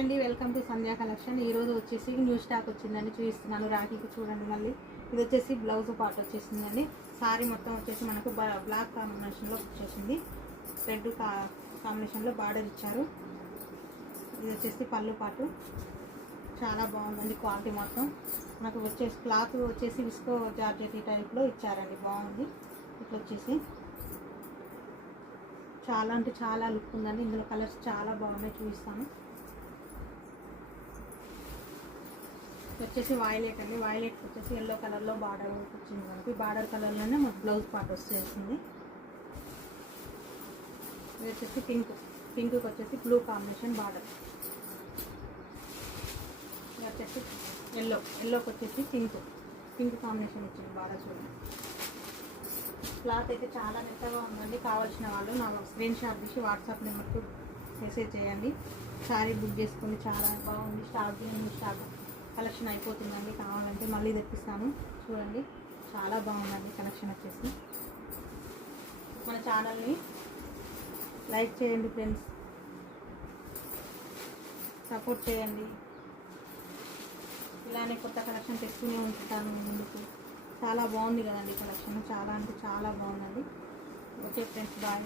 అండి welcome to Sandhya collection. ఈ రోజు వచ్చేసి న్యూ స్టాక్ వచ్చిందండి చూపిస్తున్నాను. రాఖీకి చూడండి మళ్ళీ. ఇది వచ్చేసి బ్లౌజ్ పార్ట్ వచ్చేసిందండి. సారీ మొత్తం వచ్చేసి మనకు బ- బ్లాక్ కాంబినేషన్లో వచ్చేసింది. రెడ్ కా కాంబినేషన్లో బార్డర్ ఇచ్చారు. ఇది వచ్చేసి పళ్ళు పాటు. చాలా బాగుందండి క్వాలిటీ మొత్తం. మనకు వచ్చేసి క్లాత్ వచ్చేసి విస్కో జార్జెట్ టైప్లో ఇచ్చారండి. బాగుంది. ఇట్లా వచ్చేసి. చాలా అంటే చాలా లుక్ ఉందండి. ఇందులో కలర్స్ చాలా బాగున్నాయి చూపిస్తాను ఇది వచ్చేసి వాయిలెట్ అండి వాయిలెట్ వచ్చేసి ఎల్లో కలర్లో బార్డర్ వచ్చింది మనకి బార్డర్ కలర్లోనే మనకు బ్లౌజ్ పార్ట్ వచ్చేసింది. ఇది వచ్చేసి పింక్ పింక్కి వచ్చేసి బ్లూ కాంబినేషన్ బార్డర్ ఇది వచ్చేసి ఎల్లో ఎల్లోకి వచ్చేసి పింక్ పింక్ కాంబినేషన్ ఇచ్చింది బార్డర్ చూడండి. క్లాత్ అయితే చాలా మెత్తగా ఉందండి. కావాల్సిన వాళ్ళు నా స్క్రీన్ షాట్ తీసి వాట్సాప్ నెంబర్కు మెసేజ్ చేయండి. శారీ బుక్ చేసుకుని చాలా బాగుంది. స్టాక్ ఉంది స్టాక్ కలెక్షన్ అయిపోతుందండి. కావాలంటే మళ్ళీ తెప్పిస్తాను. చూడండి చాలా బాగుందండి కలెక్షన్ వచ్చేసి. మన ఛానల్ని లైక్ చేయండి ఫ్రెండ్స్. సపోర్ట్ చేయండి. ఇలానే కొత్త కలెక్షన్ తెస్తూనే ఉంటాను ముందుకు. చాలా బాగుంది కదండి కలెక్షన్. చాలా అంటే చాలా బాగుందండి. Okay friends bye.